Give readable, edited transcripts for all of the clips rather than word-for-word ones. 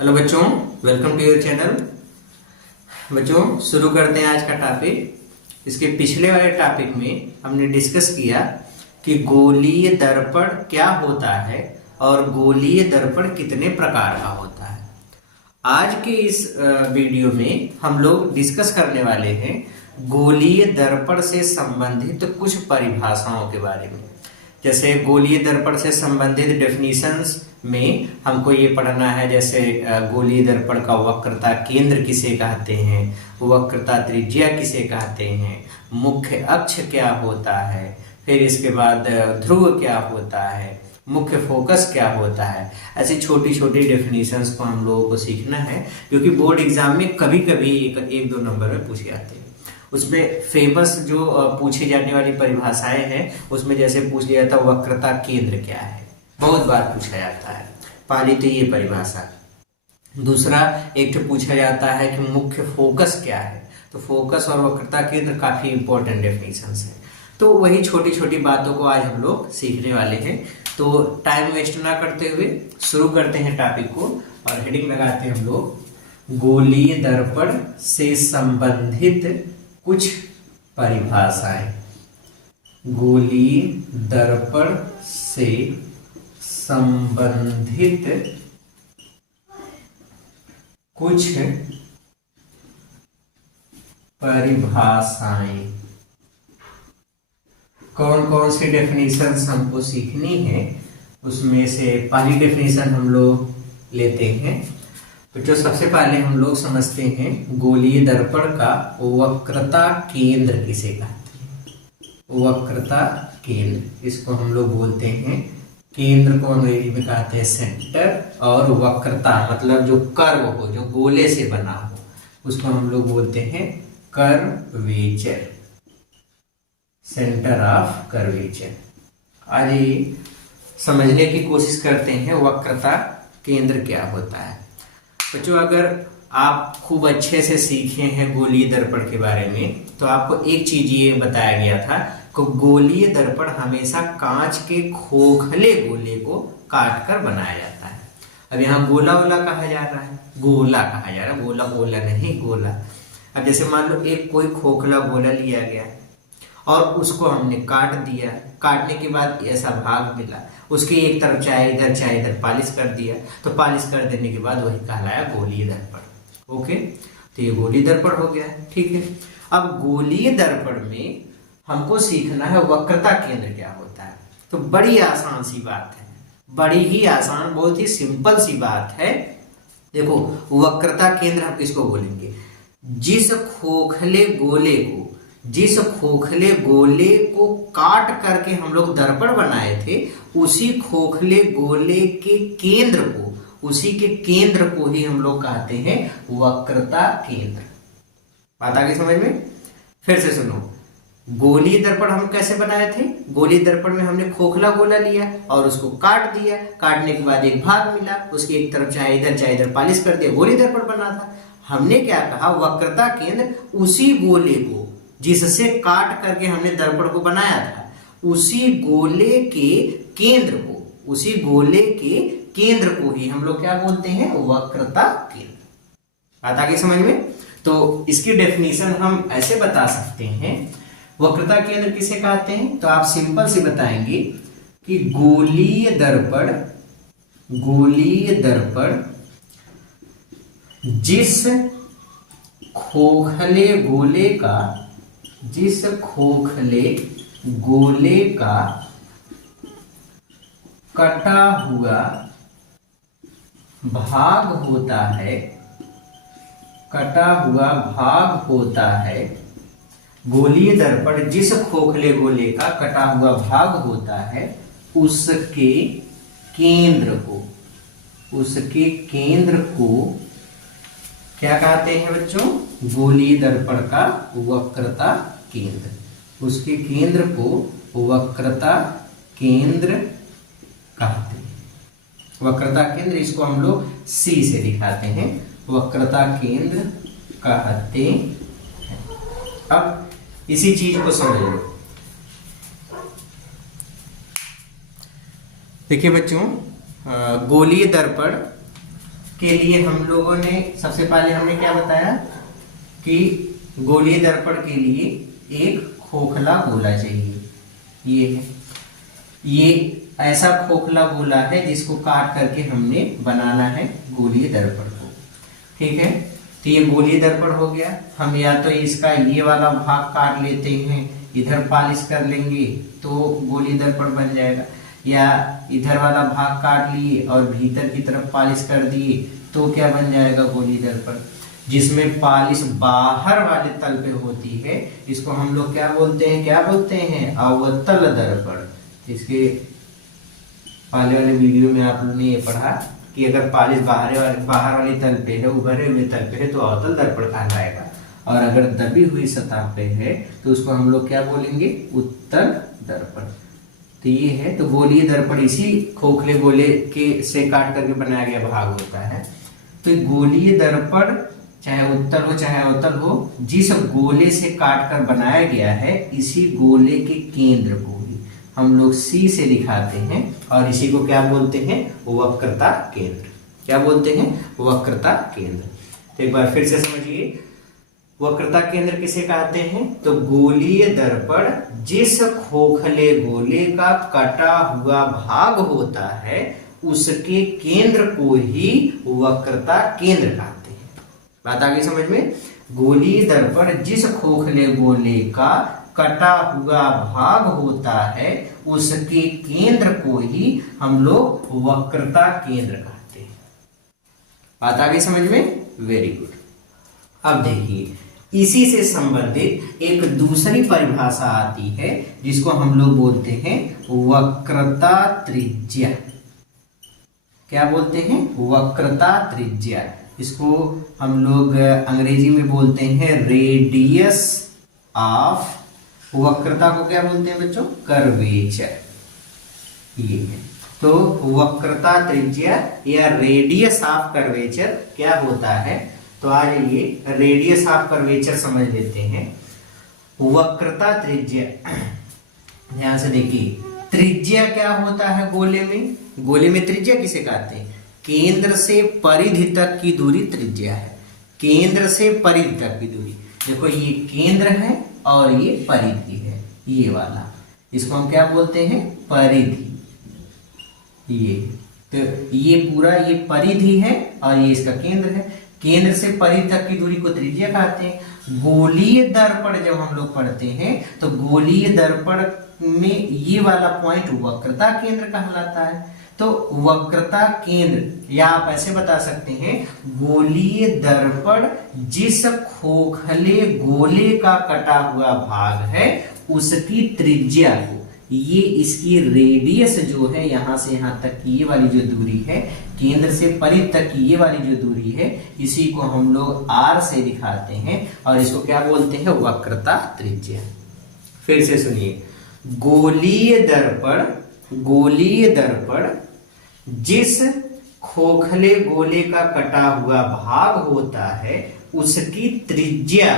Hello बच्चों, welcome to your channel. बच्चों शुरू करते हैं आज का टॉपिक। इसके पिछले वाले टॉपिक में हमने डिस्कस किया कि गोलीय दर्पण क्या होता है और गोलीय दर्पण कितने प्रकार का होता है। आज के इस वीडियो में हम लोग डिस्कस करने वाले हैं गोलीय दर्पण से संबंधित कुछ परिभाषाओं के बारे में। जैसे गोलीय दर्पण से संबंधित डेफिनेशंस में हमको ये पढ़ना है, जैसे गोलीय दर्पण का वक्रता केंद्र किसे कहते हैं, वक्रता त्रिज्या किसे कहते हैं, मुख्य अक्ष क्या होता है, फिर इसके बाद ध्रुव क्या होता है, मुख्य फोकस क्या होता है। ऐसी छोटी छोटी डेफिनेशंस को हम लोगों को सीखना है, क्योंकि बोर्ड एग्जाम में कभी कभी एक दो नंबर में पूछे जाते हैं। उसमें फेमस जो पूछी जाने वाली परिभाषाएं हैं, उसमें जैसे पूछ लिया था वक्रता केंद्र क्या है, बहुत बार पूछा जाता है। पहली तो ये परिभाषा। दूसरा एक तो पूछा जाता है कि मुख्य फोकस क्या है। तो फोकस और वक्रता केंद्र काफी इंपॉर्टेंट डेफिनेशंस है। तो वही छोटी छोटी बातों को आज हम लोग सीखने वाले हैं। तो टाइम वेस्ट ना करते हुए शुरू करते हैं टॉपिक को, और हेडिंग लगाते हैं हम लोग गोलीय दर्पण से संबंधित कुछ परिभाषाएं। गोलीय दर्पण से संबंधित कुछ परिभाषाएं। कौन कौन सी डेफिनेशंस हमको सीखनी है, उसमें से पहली डेफिनेशन हम लोग लेते हैं। तो जो सबसे पहले हम लोग समझते हैं गोलीय दर्पण का वक्रता केंद्र किसे कहते हैं। वक्रता केंद्र, इसको हम लोग बोलते हैं केंद्र को अंग्रेजी में कहते हैं सेंटर, और वक्रता मतलब जो कर्व हो, जो गोले से बना हो, उसको हम लोग बोलते हैं कर्वेचर, सेंटर ऑफ कर्वेचर। आज समझने की कोशिश करते हैं वक्रता केंद्र क्या होता है। बच्चों अगर आप खूब अच्छे से सीखे हैं गोलीय दर्पण के बारे में, तो आपको एक चीज ये बताया गया था कि गोलीय दर्पण हमेशा कांच के खोखले गोले को काट कर बनाया जाता है। अब यहाँ गोला वाला कहा जा रहा है, गोला कहा जा रहा है, गोला गोला नहीं, गोला। अब जैसे मान लो एक कोई खोखला गोला लिया गया और उसको हमने काट दिया, काटने के बाद ऐसा भाग मिला, उसके एक तरफ चाहे इधर पॉलिश कर दिया, तो पॉलिश कर देने के बाद वही कहलाया गोलीय दर्पण। ओके, तो ये गोलीय दर्पण हो गया, ठीक है। अब गोलीय दर्पण में हमको सीखना है वक्रता केंद्र क्या होता है। तो बड़ी आसान सी बात है, बड़ी ही आसान, बहुत ही सिंपल सी बात है। देखो वक्रता केंद्र हम किसको बोलेंगे, जिस खोखले गोले को काट करके हम लोग दर्पण बनाए थे, उसी खोखले गोले के केंद्र को, उसी के केंद्र को ही हम लोग कहते हैं वक्रता केंद्र। बात आ गई समझ में? फिर से सुनो, गोलीय दर्पण हम कैसे बनाए थे। गोलीय दर्पण में हमने खोखला गोला लिया और उसको काट दिया, काटने के बाद एक भाग मिला, उसके एक तरफ चाहे इधर पॉलिश कर दिया, गोलीय दर्पण बना था। हमने क्या कहा, वक्रता केंद्र उसी गोले को जिससे काट करके हमने दर्पण को बनाया था, उसी गोले के केंद्र को, उसी गोले के केंद्र को ही हम लोग क्या बोलते हैं, वक्रता केंद्र। बात आ गई समझ में? तो इसकी डेफिनेशन हम ऐसे बता सकते हैं, वक्रता केंद्र किसे कहते हैं, तो आप सिंपल से बताएंगे कि गोलीय दर्पण जिस खोखले गोले का कटा हुआ भाग होता है, गोलीय दर्पण जिस खोखले गोले का कटा हुआ भाग होता है, उसके केंद्र को क्या कहते हैं बच्चों, गोलीय दर्पण का वक्रता केंद्र। उसके केंद्र को वक्रता केंद्र कहते हैं। वक्रता केंद्र, इसको हम लोग सी से दिखाते हैं, वक्रता केंद्र कहते हैं। अब इसी चीज को समझ लो। देखिए बच्चों, गोलीय दर्पण के लिए हम लोगों ने सबसे पहले हमने क्या बताया कि गोलीय दर्पण के लिए एक खोखला गोला चाहिए। ये है, ये ऐसा खोखला गोला है जिसको काट करके हमने बनाना है गोलीय दर्पण को। ठीक है, तो ये गोलीय दर्पण हो गया। हम या तो इसका ये वाला भाग काट लेते हैं, इधर पॉलिश कर लेंगे तो गोलीय दर्पण बन जाएगा, या इधर वाला भाग काट लिए और भीतर की तरफ पॉलिश कर दिए तो क्या बन जाएगा गोलीय दर्पण। जिसमें पॉलिश बाहर वाले तल पे होती है इसको हम लोग क्या बोलते हैं, क्या बोलते हैं, अवतल दर्पण। इसके पहले वाले वीडियो में आप लोगों ने ये पढ़ा कि अगर पॉलिश बाहर वाली तल पे है, उभरे हुए तल पे है तो अवतल दर्पण कहलाएगा, और अगर दबी हुई सतह पे है तो उसको हम लोग क्या बोलेंगे, उत्तल दर्पण। तो ये है, तो गोलीय दर्पण इसी खोखले गोले के से काट करके बनाया गया भाग होता है। तो गोलीय दर्पण चाहे उत्तल हो चाहे अवतल हो, जिस गोले से काट कर बनाया गया है इसी गोले के केंद्र को हम लोग C से दिखाते हैं, और इसी को क्या बोलते हैं, वक्रता केंद्र। क्या बोलते हैं, वक्रता केंद्र। तो एक बार फिर से समझिए, वक्रता केंद्र किसे कहते हैं, तो गोलीय दर्पण जिस खोखले गोले का कटा हुआ भाग होता है उसके केंद्र को ही वक्रता केंद्र कहते हैं। बात आ गई समझ में। गोलीय दर्पण जिस खोखले गोले का कटा हुआ भाग होता है उसके केंद्र को ही हम लोग वक्रता केंद्र कहते हैं। बात आ गई समझ में, वेरी गुड। अब देखिए, इसी से संबंधित एक दूसरी परिभाषा आती है जिसको हम लोग बोलते हैं वक्रता त्रिज्या। क्या बोलते हैं, वक्रता त्रिज्या। इसको हम लोग अंग्रेजी में बोलते हैं रेडियस ऑफ, वक्रता को क्या बोलते हैं बच्चों, कर्वेचर। ये है, तो वक्रता त्रिज्या या रेडियस ऑफ कर्वेचर क्या होता है, तो आ जाइए रेडियस ऑफ कर्वेचर समझ लेते हैं। वक्रता त्रिज्या, ध्यान से देखिए, त्रिज्या क्या होता है गोले में, गोले में त्रिज्या किसे कहते हैं, केंद्र से परिधि तक की दूरी त्रिज्या है। केंद्र से परिधि तक की दूरी, देखो ये केंद्र है और ये परिधि है, ये वाला, इसको हम क्या बोलते हैं, परिधि। ये तो ये पूरा ये परिधि है और ये इसका केंद्र है। केंद्र से परिधि तक की दूरी को त्रिज्या कहते हैं। गोलीय दर्पण जब हम लोग पढ़ते हैं तो गोलीय दर्पण में ये वाला पॉइंट वक्रता केंद्र कहलाता है। तो वक्रता केंद्र, या आप ऐसे बता सकते हैं, गोलीय दर्पण जिस खोखले गोले का कटा हुआ भाग है उसकी त्रिज्या को, ये इसकी रेडियस जो है यहां से यहां तक की ये वाली जो दूरी है, केंद्र से परिधि तक की ये वाली जो दूरी है, इसी को हम लोग R से दिखाते हैं और इसको क्या बोलते हैं, वक्रता त्रिज्या। फिर से सुनिए, गोलीय दर्पण जिस खोखले गोले का कटा हुआ भाग होता है उसकी त्रिज्या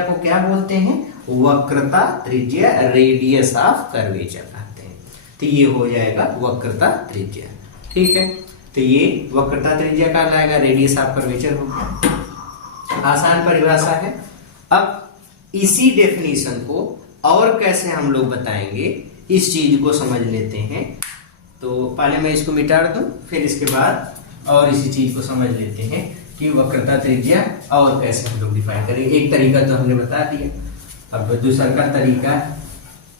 को क्या बोलते हैं, वक्रता त्रिज्या, रेडियस ऑफ कर्वेचर कहते हैं। तो ये हो जाएगा वक्रता त्रिज्या। ठीक है, तो ये वक्रता त्रिज्या कहलाएगा, रेडियस ऑफ कर्वेचर होगा। आसान परिभाषा है। अब इसी डेफिनेशन को और कैसे हम लोग बताएंगे, इस चीज को समझ लेते हैं। तो पहले मैं इसको मिटा दूं, फिर इसके बाद और इसी चीज को समझ लेते हैं कि वक्रता त्रिज्या और कैसे हम लोग डिफाइन करेंगे। एक तरीका तो हमने बता दिया, अब दूसरा का तरीका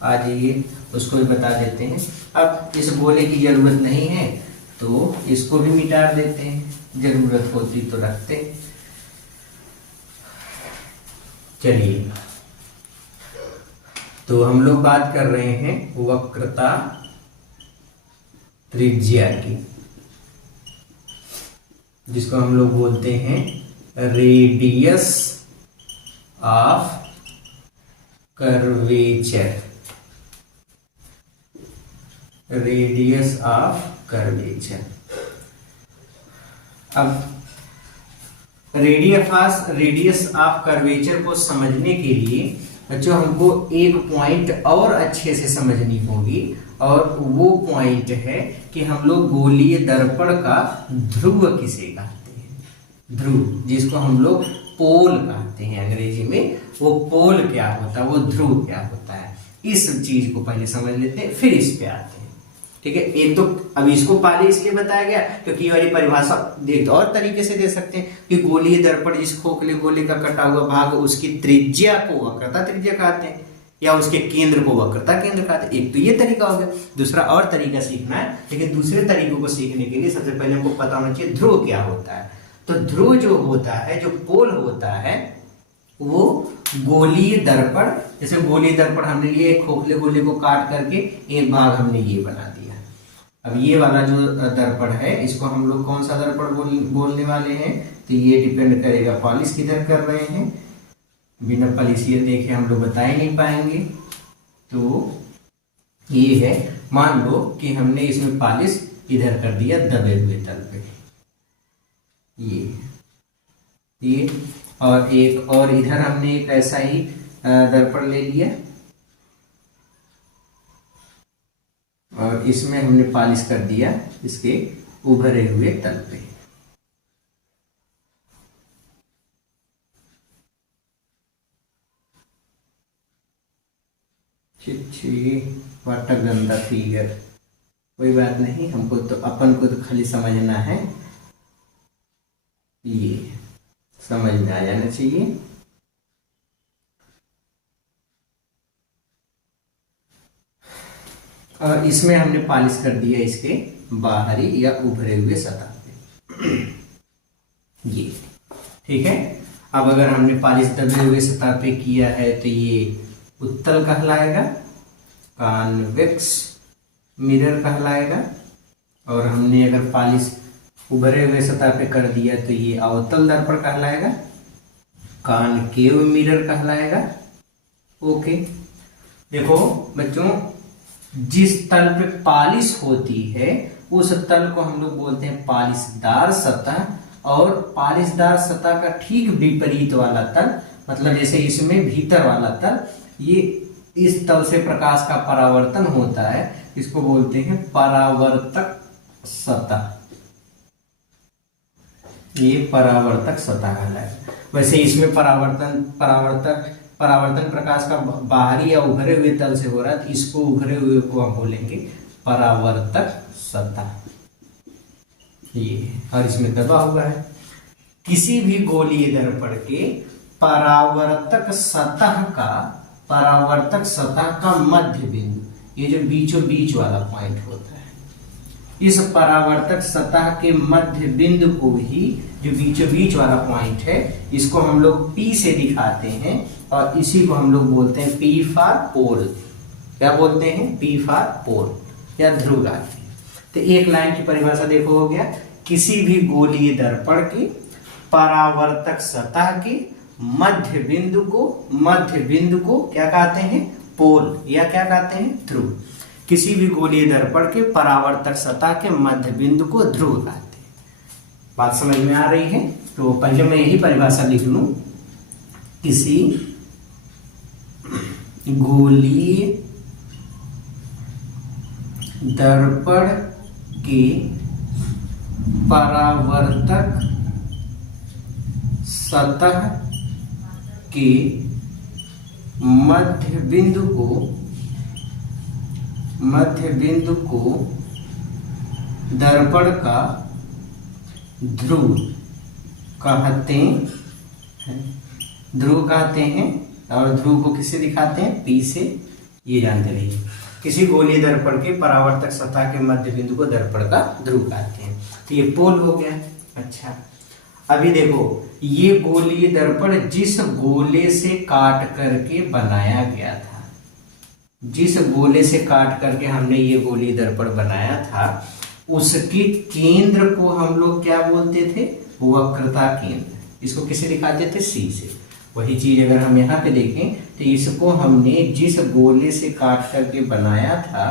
आ जाइए, उसको भी बता देते हैं। अब इस गोले की जरूरत नहीं है तो इसको भी मिटा देते हैं, जरूरत होती तो रखते। चलिए, तो हम लोग बात कर रहे हैं वक्रता त्रिज्या की, जिसको हम लोग बोलते हैं radius of curvature. Radius of curvature. अब रेडियस ऑफ कर्वेचर को समझने के लिए बच्चों हमको एक पॉइंट और अच्छे से समझनी होगी, और वो पॉइंट है कि हम लोग गोलीय दर्पण का ध्रुव किसे कहते हैं, ध्रुव, जिसको हम लोग पोल कहते हैं अंग्रेजी में, वो पोल क्या होता है, वो ध्रुव क्या होता है, इस चीज को पहले समझ लेते हैं, फिर इस पे आते हैं। ठीक है, एक तो अब इसको पहले इसलिए बताया गया क्योंकि ये वाली परिभाषा देख और तरीके से दे सकते हैं कि गोलीय दर्पण जिस खोखले गोले का कटा हुआ भाग उसकी त्रिज्या को वक्रता त्रिज्या कहते हैं, या उसके केंद्र को वक्रता केंद्र कहते हैं। एक तो ये तरीका हो गया, दूसरा और तरीका सीखना है, लेकिन दूसरे तरीकों को सीखने के लिए सबसे पहले हमको पता होना चाहिए ध्रुव क्या होता है। तो ध्रुव जो होता है, जो पोल होता है, वो गोलीय दर्पण, जैसे गोलीय दर्पण हमने लिए एक खोखले गोले को काट करके एक भाग हमने ये बना दिया। अब ये वाला जो दर्पण है इसको हम लोग कौन सा दर्पण बोलने वाले हैं, तो ये डिपेंड करेगा पॉलिश किधर कर रहे हैं, बिना पॉलिशियर देखे हम लोग बता ही नहीं पाएंगे। तो ये है, मान लो कि हमने इसमें पॉलिश इधर कर दिया दबे हुए तल पे, ये और एक और इधर हमने एक ऐसा ही दर्पण ले लिया और इसमें हमने पॉलिश कर दिया इसके उभरे हुए तल पे। वाट गंदा फिगर, कोई बात नहीं, हमको तो अपन को तो खाली समझना है, ये समझ में आ जाना चाहिए। और इसमें हमने पॉलिश कर दिया इसके बाहरी या उभरे हुए सतह पे, ये ठीक है। अब अगर हमने पॉलिश दबे हुए सतह पे किया है तो ये उत्तल कहलाएगा, कॉन्वेक्स मिरर कहलाएगा। और हमने अगर पॉलिश उभरे हुए सतह पे कर दिया तो ये अवतल दर्पण कहलाएगा, कॉनकेव मिरर कहलाएगा। ओके, देखो बच्चों, जिस तल पे पॉलिश होती है उस तल को हम लोग बोलते हैं पॉलिशदार सतह, और पॉलिशदार सतह का ठीक विपरीत वाला तल, मतलब जैसे इसमें भीतर वाला तल, ये इस तल से प्रकाश का परावर्तन होता है, इसको बोलते हैं परावर्तक सतह, ये परावर्तक सतह कहलाएगा। वैसे इसमें परावर्तन प्रकाश का बाहरी या उभरे हुए तल से हो रहा है, तो इसको उभरे हुए को हम बोलेंगे परावर्तक सतह, ये, और इसमें दबा हुआ है। किसी भी गोलीय दर्पण के परावर्तक सतह का मध्य बिंदु, ये जो बीचों बीच वाला पॉइंट होता है, इस परावर्तक सतह के मध्य बिंदु को ही, जो बीचों बीच वाला पॉइंट है, इसको हम लोग P से दिखाते हैं और इसी को हम लोग बोलते हैं P फॉर पोल। क्या बोलते हैं? P फॉर पोल या ध्रुव कहते हैं। तो एक लाइन की परिभाषा देखो, हो गया, किसी भी गोलीय दर्पण के परावर्तक सतह के मध्य बिंदु को क्या कहते हैं? पोल, या क्या कहते हैं? ध्रुव। किसी भी गोलीय दर्पण के परावर्तक सतह के मध्य बिंदु को ध्रुव कहते हैं। बात समझ में आ रही है? तो पहले मैं यही परिभाषा लिख लूं, किसी गोलीय दर्पण के परावर्तक सतह के मध्य बिंदु को दर्पण का ध्रुव कहते हैं। और ध्रुव को किससे दिखाते हैं? P से, ये जानते रहिए। किसी गोलीय दर्पण के परावर्तक सतह के मध्य बिंदु को दर्पण का ध्रुव कहते हैं। तो ये पोल हो गया। अच्छा, अभी देखो, ये गोलीय दर्पण जिस गोले से काट करके बनाया गया था, जिस गोले से काट करके हमने ये गोलीय दर्पण बनाया था, उसके केंद्र को हम लोग क्या बोलते थे? वक्रता केंद्र। इसको किसे दिखाते थे? C से। वही चीज अगर हम यहाँ पे देखें तो इसको हमने जिस गोले से काट करके बनाया था,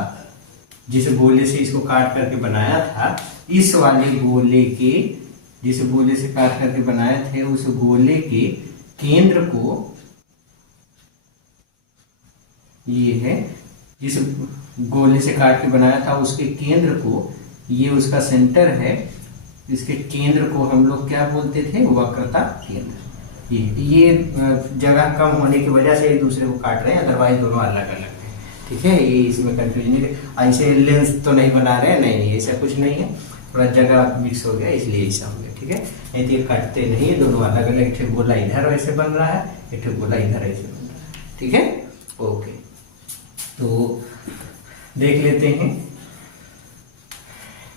जिस गोले से इसको काट करके बनाया था, इस वाले गोले के, जिस गोले से काट करके बनाए थे, उस गोले के केंद्र को, ये है, जिस गोले से काट के बनाया था उसके केंद्र को, ये उसका सेंटर है, इसके केंद्र को हम लोग क्या बोलते थे, वक्रता केंद्र। ये जगह कम होने की वजह से एक दूसरे को काट रहे हैं, अदरवाइज दोनों अलग अलग है। ठीक है, ये इसमें कंफ्यूजन नहीं, ऐसे लेंस तो नहीं बना रहे हैं, नहीं ऐसा कुछ नहीं है, थोड़ा जगह मिक्स हो गया इसलिए ऐसा हो गया। ठीक है, नहीं तो ये कटते नहीं है, दोनों अलग अलग, एक गोला इधर ऐसे बन रहा है, एक गोला इधर ऐसे बन रहा है। ठीक है, ओके, तो देख लेते हैं।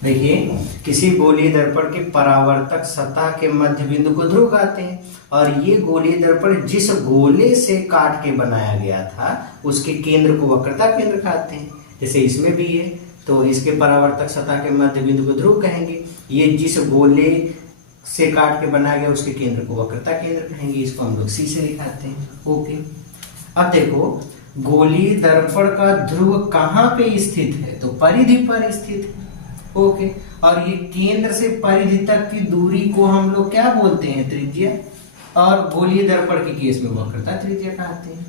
देखिए, किसी गोलीय दर्पण के परावर्तक सतह के मध्य बिंदु को ध्रुव कहते हैं, और ये गोलीय दर्पण जिस गोले से काट के बनाया गया था उसके केंद्र को वक्रता केंद्र कहते हैं। जैसे इसमें भी है, तो इसके परावर्तक सतह के मध्य बिंदु को ध्रुव कहेंगे। ये जिस गोले से काट के बनाया गया उसके केंद्र को वक्रता केंद्र कहेंगे, इसको हम लोग सी से दिखाते हैं। ओके, अब देखो, गोलीय दर्पण का ध्रुव कहाँ पे स्थित है, तो परिधि पर स्थित है। ओके, और ये केंद्र से परिधि तक की दूरी को हम लोग क्या बोलते हैं, त्रिज्या, और गोलीय दर्पण के केस में वक्रता त्रिज्या कहते हैं।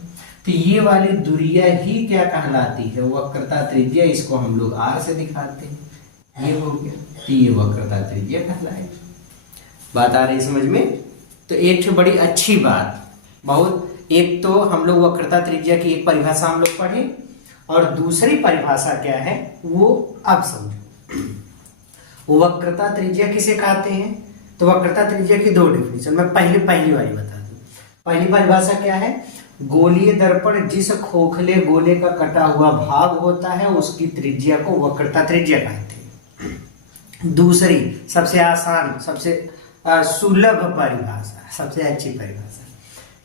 तो ये वाली दूरिया ही क्या कहलाती है, वक्रता त्रिज्या, इसको हम लोग आर से दिखाते हैं। ये हो गया, तो ये वक्रता त्रिज्या कहलाएगी। बात आ रही समझ में? तो एक बड़ी अच्छी बात, बहुत, एक तो हम लोग वक्रता त्रिज्या की एक परिभाषा हम लोग पढ़े, और दूसरी परिभाषा क्या है वो अब समझो। वक्रता त्रिज्या किसे कहते हैं, तो वक्रता त्रिज्या की दो डेफिनेशन मैं पहली वाली बता दूं। पहली परिभाषा क्या है, गोलीय दर्पण जिस खोखले गोले का कटा हुआ भाग होता है उसकी त्रिज्या को वक्रता त्रिज्या कहते हैं। दूसरी सबसे आसान, सबसे सुलभ परिभाषा, सबसे अच्छी परिभाषा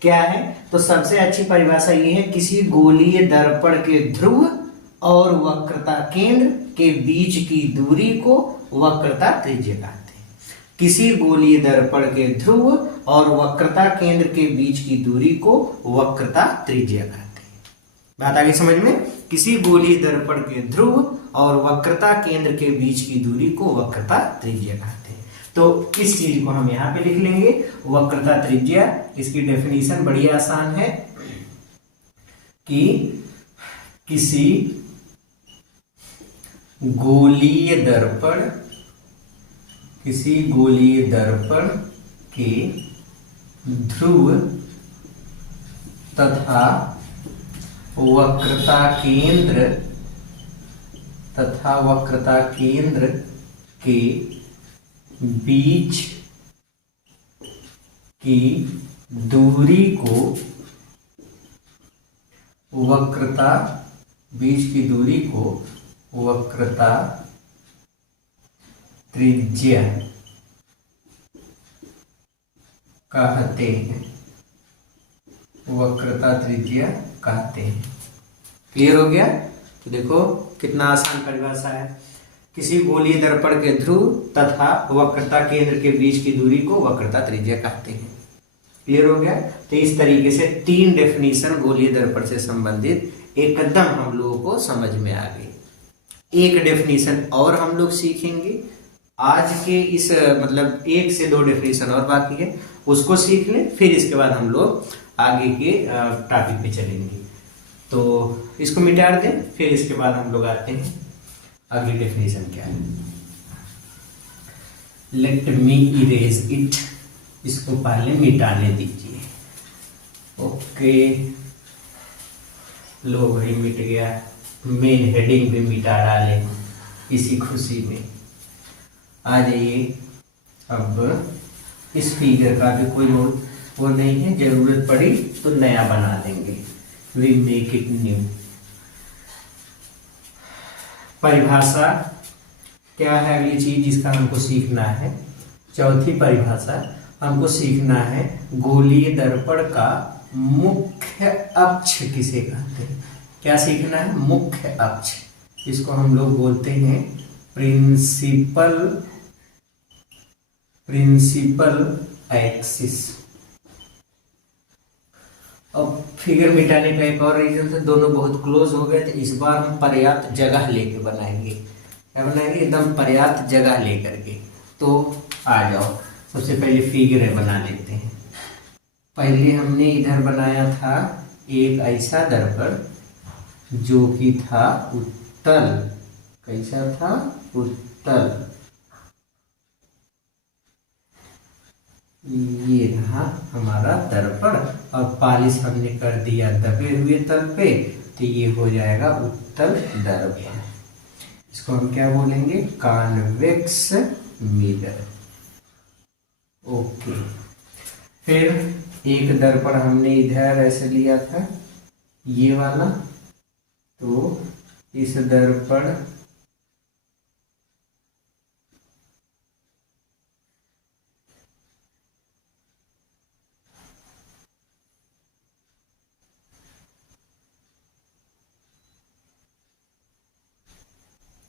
क्या है, तो सबसे अच्छी परिभाषा ये है, किसी गोलीय दर्पण के ध्रुव और वक्रता केंद्र के बीच की दूरी को वक्रता त्रिज्या कहते हैं। किसी गोलीय दर्पण के ध्रुव और वक्रता केंद्र के बीच की दूरी को वक्रता त्रिज्या कहते हैं। बात आ गई समझ में? किसी गोलीय दर्पण के ध्रुव और वक्रता केंद्र के बीच की दूरी को वक्रता त्रिज्या कहते हैं। तो इस चीज को हम यहाँ पे लिख लेंगे, वक्रता त्रिज्या। इसकी डेफिनेशन बड़ी आसान है कि किसी गोलीय दर्पण के ध्रुव तथा वक्रता केंद्र के बीच की दूरी को वक्रता त्रिज्या कहते हैं। वक्रता त्रिज्या कहते हैं। क्लियर हो गया? तो देखो कितना आसान परिभाषा है, किसी गोलीय दर्पण के ध्रुव तथा वक्रता केंद्र के बीच की दूरी को वक्रता त्रिज्या कहते हैं। क्लियर हो गया? तो इस तरीके से तीन डेफिनेशन गोलीय दर्पण से संबंधित एकदम हम लोगों को समझ में आ गई। एक डेफिनेशन और हम लोग सीखेंगे आज के इस, मतलब एक से दो डेफिनेशन और बाकी है, उसको सीख लें, फिर इसके बाद हम लोग आगे के टॉपिक पे चलेंगे। तो इसको मिटा दें, फिर इसके बाद हम लोग आते हैं अगली डेफिनेशन क्या है। लेट मी इरेज इट, इसको पहले मिटाने दीजिए। ओके, लो भाई मिट गया, मेन हेडिंग भी मिटा डाले इसी खुशी में। आ जाइए, अब इस फिगर का भी कोई वो नहीं है, जरूरत पड़ी तो नया बना देंगे, वी मेक इट न्यू। परिभाषा क्या है अगली चीज जिसका हमको सीखना है, चौथी परिभाषा हमको सीखना है, गोलीय दर्पण का मुख्य अक्ष किसे कहते हैं। क्या सीखना है? मुख्य अक्ष। इसको हम लोग बोलते हैं प्रिंसिपल एक्सिस। अब फिगर मिटाने का एक और रीजन था, दोनों बहुत क्लोज हो गए थे, इस बार हम पर्याप्त जगह लेके बनाएंगे। क्या बनाएंगे? एकदम पर्याप्त जगह लेकर के। तो आ जाओ, सबसे पहले फिगर बना लेते हैं। पहले हमने इधर बनाया था एक ऐसा दर्पण जो कि था उत्तल, कैसा था? उत्तल। ये रहा हमारा दर्पण और पॉलिश हमने कर दिया दबे हुए तल पे, तो ये हो जाएगा उत्तल दर्पण। इसको हम क्या बोलेंगे? Convex mirror. ओके। फिर एक दर्पण हमने इधर ऐसे लिया था, ये वाला, तो इस दर्पण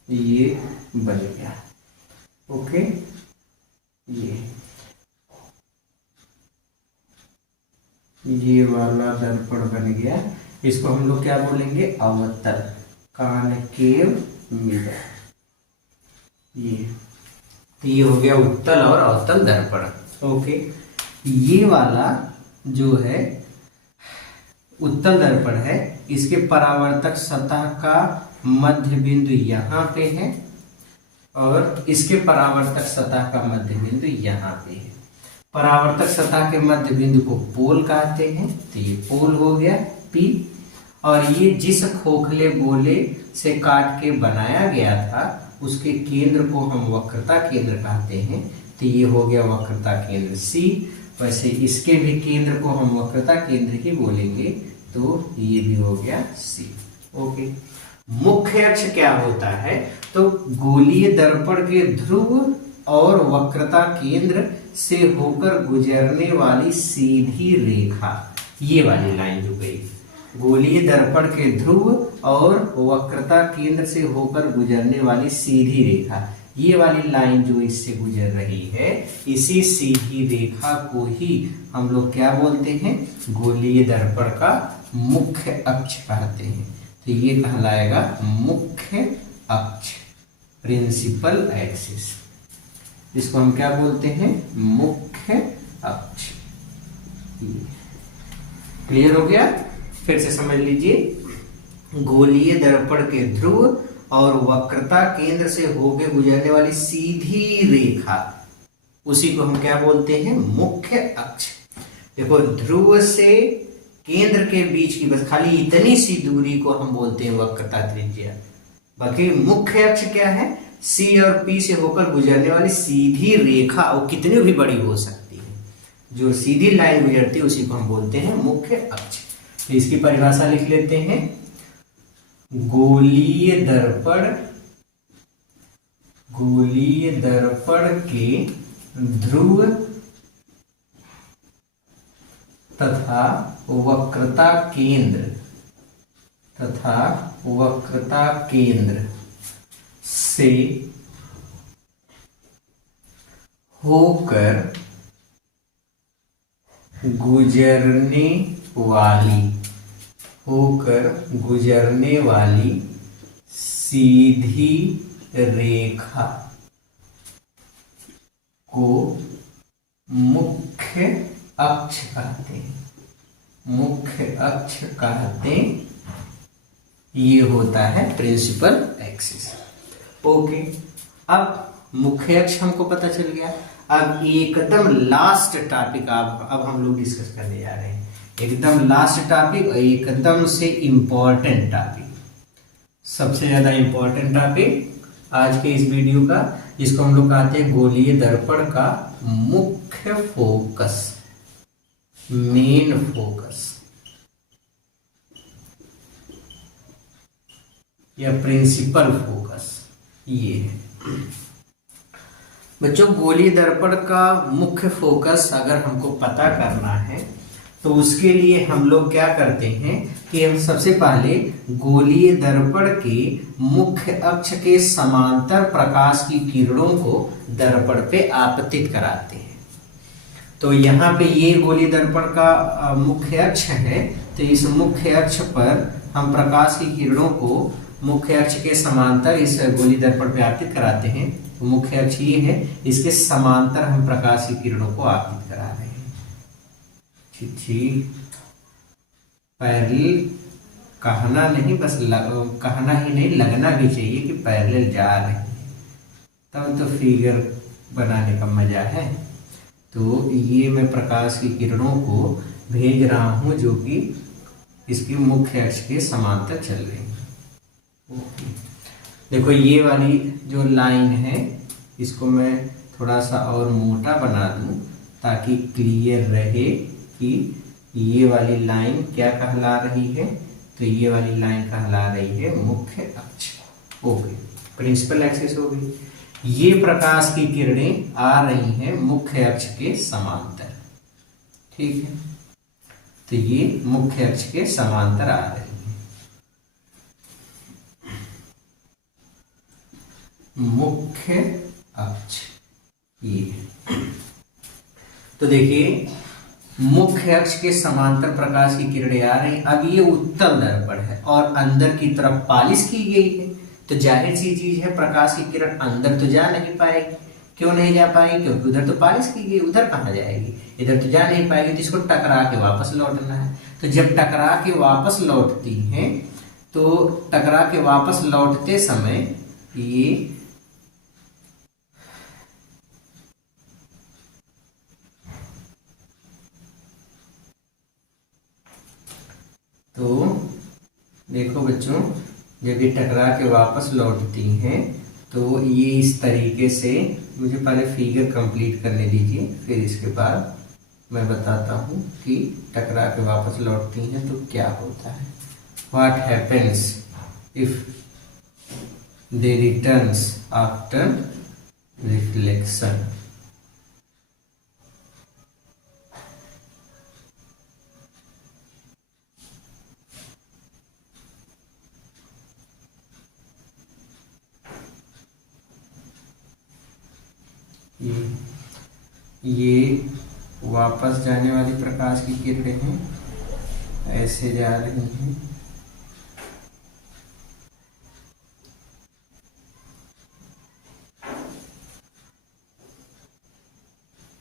ये बन गया। ओके, ये वाला दर्पण बन गया। इसको हम लोग क्या बोलेंगे? अवतल, कॉनकेव मिरर। ये हो गया उत्तल और अवतल दर्पण। ओके, ये वाला जो है उत्तल दर्पण है, इसके परावर्तक सतह का मध्य बिंदु यहाँ पे है और इसके परावर्तक सतह का मध्य बिंदु यहाँ पे है। परावर्तक सतह के मध्य बिंदु को पोल कहते हैं, तो ये पोल हो गया P। और ये जिस खोखले गोले से काट के बनाया गया था उसके केंद्र को हम वक्रता केंद्र कहते हैं, तो ये हो गया वक्रता केंद्र C। वैसे इसके भी केंद्र को हम वक्रता केंद्र ही बोलेंगे, तो ये भी हो गया C। ओके, मुख्य अक्ष क्या होता है? तो गोलीय दर्पण के ध्रुव और वक्रता केंद्र से होकर गुजरने वाली सीधी रेखा, ये वाली लाइन जो गई, गोलीय दर्पण के ध्रुव और वक्रता केंद्र से होकर गुजरने वाली सीधी रेखा, ये वाली लाइन जो इससे गुजर रही है, इसी सीधी रेखा को ही हम लोग क्या बोलते हैं? गोलीय दर्पण का मुख्य अक्ष कहते हैं। तो ये कहलाएगा मुख्य अक्ष, प्रिंसिपल एक्सिस। इसको हम क्या बोलते हैं? मुख्य अक्ष। क्लियर हो गया? फिर से समझ लीजिए, गोलीय दर्पण के ध्रुव और वक्रता केंद्र से होकर गुजरने वाली सीधी रेखा, उसी को हम क्या बोलते हैं? मुख्य अक्ष। देखो, ध्रुव से केंद्र के बीच की बस खाली इतनी सी दूरी को हम बोलते हैं वक्रता त्रिज्या। बाकी मुख्य अक्ष क्या है? C और P से होकर गुजरने वाली सीधी रेखा, वो कितनी भी बड़ी हो सकती है, जो सीधी लाइन गुजरती है उसी को हम बोलते हैं मुख्य अक्ष। तो इसकी परिभाषा लिख लेते हैं। गोलीय दर्पण के ध्रुव तथा वक्रता केंद्र से होकर गुजरने वाली सीधी रेखा को मुख्य अक्ष कहते हैं। ये होता है प्रिंसिपल एक्सिस। ओके, अब मुख्य अक्ष हमको पता चल गया। अब एकदम लास्ट टॉपिक अब हम लोग डिस्कस करने जा रहे हैं। एकदम लास्ट टॉपिक और एकदम से इम्पोर्टेंट टॉपिक, सबसे ज्यादा इम्पोर्टेंट टॉपिक आज के इस वीडियो का, जिसको हम लोग कहते हैं गोलीय दर्पण का मुख्य फोकस, मेन फोकस या प्रिंसिपल फोकस। ये है बच्चों, गोलीय दर्पण का मुख्य फोकस अगर हमको पता करना है तो उसके लिए हम लोग क्या करते हैं कि हम सबसे पहले गोलीय दर्पण के मुख्य अक्ष के समांतर प्रकाश की किरणों को दर्पण पे आपतित कराते हैं। तो यहाँ पे ये गोलीय दर्पण का मुख्य अक्ष है, तो इस मुख्य अक्ष पर हम प्रकाश की किरणों को मुख्य अक्ष के समांतर इस गोलीय दर्पण पे आपतित कराते हैं। तो मुख्य अक्ष ये है, इसके समांतर हम प्रकाश की किरणों को आपतित करा रहे हैं। ठीक, पैरेलल कहना नहीं, बस कहना ही नहीं, लगना भी चाहिए कि पैरेलल जा रही है, तब तो फिगर बनाने का मजा है। तो ये मैं प्रकाश की किरणों को भेज रहा हूं जो कि इसकी मुख्य अक्ष के समांतर चल रही है। ओके, देखो ये वाली जो लाइन है इसको मैं थोड़ा सा और मोटा बना दूं ताकि क्लियर रहे कि ये वाली लाइन क्या कहला रही है। तो ये वाली लाइन कहला रही है मुख्य अक्ष। ओके, प्रिंसिपल एक्सिस हो गई। ये प्रकाश की किरणें आ रही हैं मुख्य अक्ष के समांतर, ठीक है। तो ये मुख्य अक्ष के समांतर आ रही है। मुख्य अक्ष ये है। तो देखिए मुख्य अक्ष के समांतर प्रकाश की किरणें आ रही हैं। अब ये उत्तल दर्पण है और अंदर की तरफ पालिश की गई है, तो जाहिर सी चीज है प्रकाश की किरण अंदर तो जा नहीं पाएगी। क्यों नहीं जा पाएगी? क्योंकि उधर तो पालिश की गई, उधर कहाँ जाएगी, इधर तो जा नहीं पाएगी। तो इसको टकरा के वापस लौटना है। तो जब टकरा के वापस लौटती हैं तो टकरा के वापस लौटते समय ये तो देखो बच्चों, जब ये टकरा के वापस लौटती हैं तो ये इस तरीके से, मुझे पहले फिगर कंप्लीट करने दीजिए, फिर इसके बाद मैं बताता हूँ कि टकरा के वापस लौटती हैं तो क्या होता है। What happens if they returns after reflection. ये वापस जाने वाली प्रकाश की किरणें हैं, ऐसे जा रही हैं।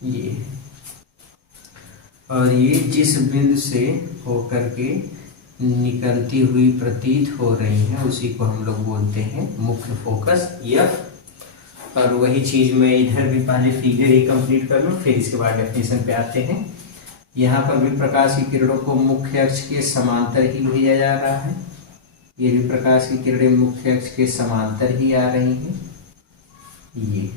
ये और ये जिस बिंदु से होकर के निकलती हुई प्रतीत हो रही हैं उसी को हम लोग बोलते हैं मुख्य फोकस एफ। और वही चीज मैं इधर भी पहले फिगर ही कंप्लीट कर लूँ, फिर इसके बाद डेफिनेशन पे आते हैं। यहाँ पर भी प्रकाश की किरणों को मुख्य अक्ष के समांतर ही भेजा जा रहा है। ये भी प्रकाश की किरणें मुख्य अक्ष के समांतर ही आ रही हैं। ये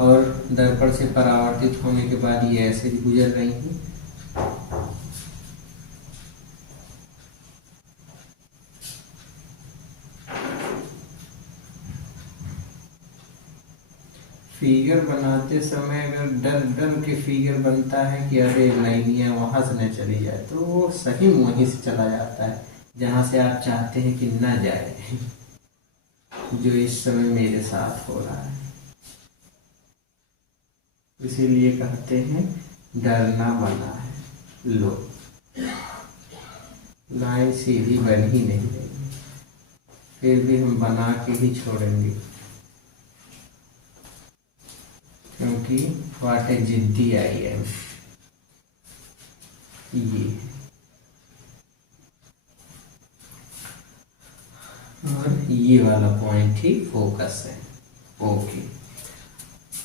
और दर्पण से परावर्तित होने के बाद ये ऐसे भी गुजर रही हैं। फिगर बनाते समय अगर डर डर के फिगर बनता है कि अरे लाइनियाँ वहां से न चली जाए, तो वो सही वहीं से चला जाता है जहां से आप चाहते हैं कि न जाए, जो इस समय मेरे साथ हो रहा है। इसीलिए कहते हैं डरना बना है। लो, लाइन सीधी बन ही नहीं रही, फिर भी हम बना के ही छोड़ेंगे क्योंकि वाटे जिद्दी आई है। ये और ये वाला पॉइंट ही फोकस है। ओके,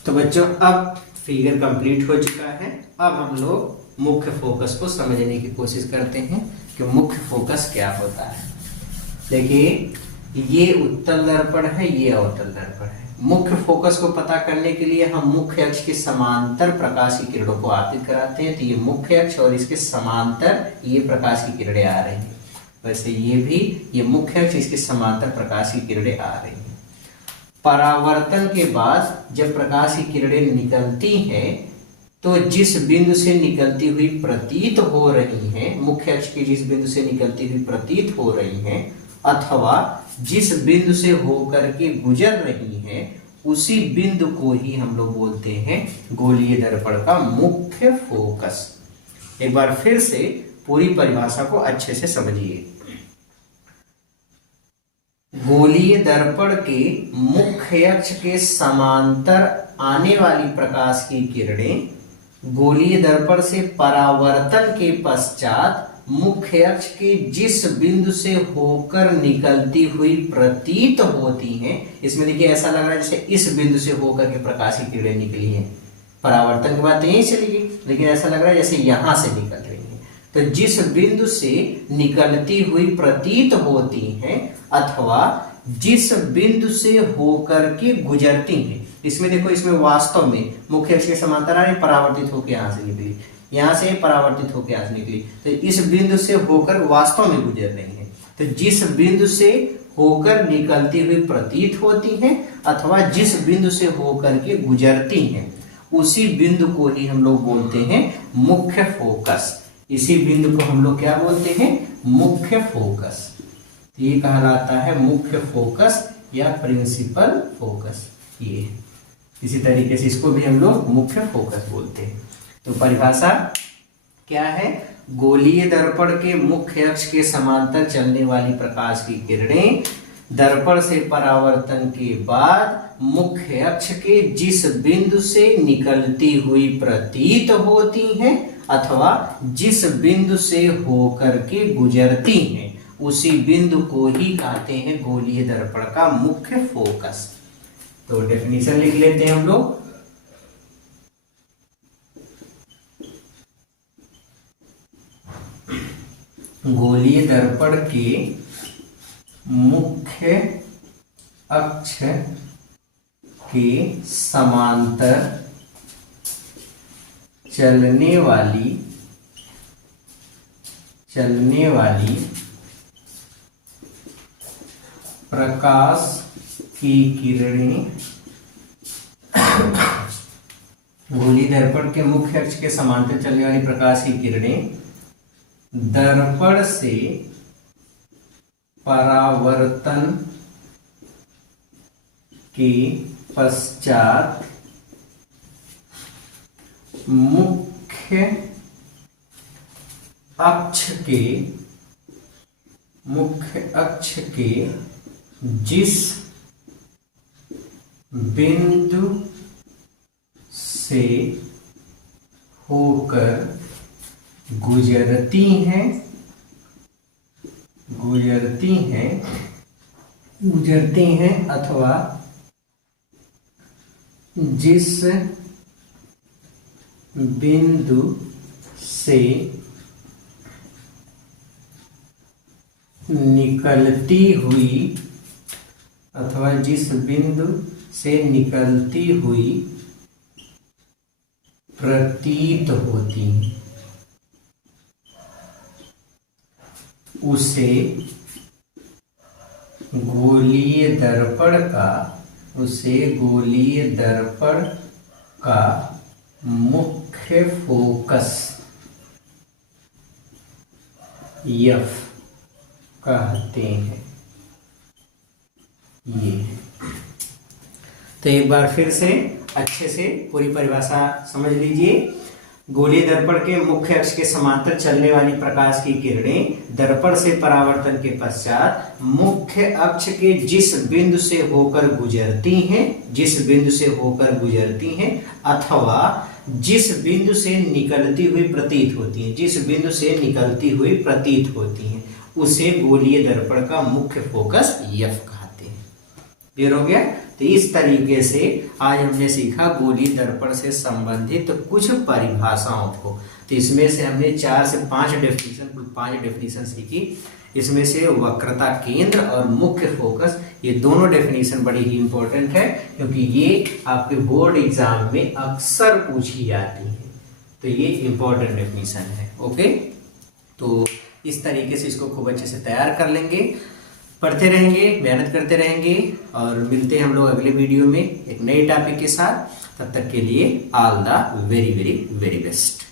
तो बच्चों अब फिगर कंप्लीट हो चुका है। अब हम लोग मुख्य फोकस को समझने की कोशिश करते हैं कि मुख्य फोकस क्या होता है। देखिए ये उत्तल दर्पण है, ये अवतल दर्पण है। मुख्य फोकस को पता करने के लिए हम मुख्य अक्ष के समांतर प्रकाश की किरणों को आपतित कराते हैं। तो ये मुख्य अक्ष और इसके समांतर ये प्रकाश की किरणें आ रही हैं। वैसे ये भी, ये मुख्य अक्ष, इसके समांतर प्रकाश की किरणें आ रही हैं। परावर्तन के बाद जब प्रकाश की किरणें निकलती हैं तो जिस बिंदु से निकलती हुई प्रतीत हो रही हैं, मुख्य अक्ष के जिस बिंदु से निकलती हुई प्रतीत हो रही हैं अथवा जिस बिंदु से होकर के गुजर रही हैं, उसी बिंदु को ही हम लोग बोलते हैं गोलीय दर्पण का मुख्य फोकस। एक बार फिर से पूरी परिभाषा को अच्छे से समझिए। गोलीय दर्पण के मुख्य अक्ष के समांतर आने वाली प्रकाश की किरणें गोलीय दर्पण से परावर्तन के पश्चात मुख्य अक्ष के जिस बिंदु से होकर निकलती हुई प्रतीत होती हैं। इसमें देखिए ऐसा लग रहा है जैसे इस बिंदु से होकर के प्रकाश की किरणें निकली हैं। परावर्तन की बात यहीं चलेगी, लेकिन ऐसा लग रहा है जैसे यहां से निकल रही है। तो जिस बिंदु से निकलती हुई प्रतीत होती हैं अथवा जिस बिंदु से होकर के गुजरती हैं। इसमें देखो, इसमें वास्तव में मुख्य अक्ष के समांतर आ रही, परावर्तित होकर यहां से निकली, यहां से परावर्तित होकर यहां से निकली, तो इस बिंदु से होकर वास्तव में गुजर रही है। तो जिस बिंदु से होकर निकलती हुई प्रतीत होती हैं अथवा जिस बिंदु से होकर के गुजरती हैं, उसी बिंदु को ही हम लोग बोलते हैं मुख्य फोकस। इसी बिंदु को हम लोग क्या बोलते हैं? मुख्य फोकस। ये कहलाता है मुख्य फोकस या प्रिंसिपल फोकस। ये इसी तरीके से इसको भी हम लोग मुख्य फोकस बोलते हैं। तो परिभाषा क्या है? गोलीय दर्पण के मुख्य अक्ष के समांतर चलने वाली प्रकाश की किरणें दर्पण से परावर्तन के बाद मुख्य अक्ष के जिस बिंदु से निकलती हुई प्रतीत होती हैं अथवा जिस बिंदु से होकर के गुजरती हैं, उसी बिंदु को ही कहते हैं गोलीय दर्पण का मुख्य फोकस। तो डेफिनेशन लिख लेते हैं हम लोग। गोलीय दर्पण के मुख्य अक्ष के समांतर चलने वाली प्रकाश की किरणें गोलीय दर्पण के मुख्य अक्ष के समांतर चलने वाली प्रकाश की किरणें दर्पण से परावर्तन के पश्चात मुख्य अक्ष के जिस बिंदु से होकर गुजरती हैं अथवा जिस बिंदु से निकलती हुई प्रतीत होती हैं, उसे गोलीय दर्पण का मुख्य फोकस एफ कहते हैं। ये तो एक बार फिर से अच्छे से पूरी परिभाषा समझ लीजिए। गोलीय दर्पण के मुख्य अक्ष के समांतर चलने वाली प्रकाश की किरणें दर्पण से परावर्तन के पश्चात मुख्य अक्ष के जिस बिंदु से होकर गुजरती हैं अथवा जिस बिंदु से निकलती हुई प्रतीत होती हैं, उसे गोलीय दर्पण का मुख्य फोकस एफ कहते हैं। क्लियर हो गया? तो इस तरीके से आज हमने सीखा गोलीय दर्पण से संबंधित कुछ परिभाषाओं को। तो इसमें से हमने 4 से 5 डेफिनेशन सीखी। इसमें से वक्रता केंद्र और मुख्य फोकस, ये दोनों डेफिनेशन बड़ी ही इंपॉर्टेंट है, क्योंकि ये आपके बोर्ड एग्जाम में अक्सर पूछी जाती है। तो ये इंपॉर्टेंट डेफिनेशन है। ओके, तो इस तरीके से इसको खूब अच्छे से तैयार कर लेंगे, पढ़ते रहेंगे, मेहनत करते रहेंगे और मिलते हैं हम लोग अगले वीडियो में एक नए टॉपिक के साथ। तब तक के लिए all the very very very best.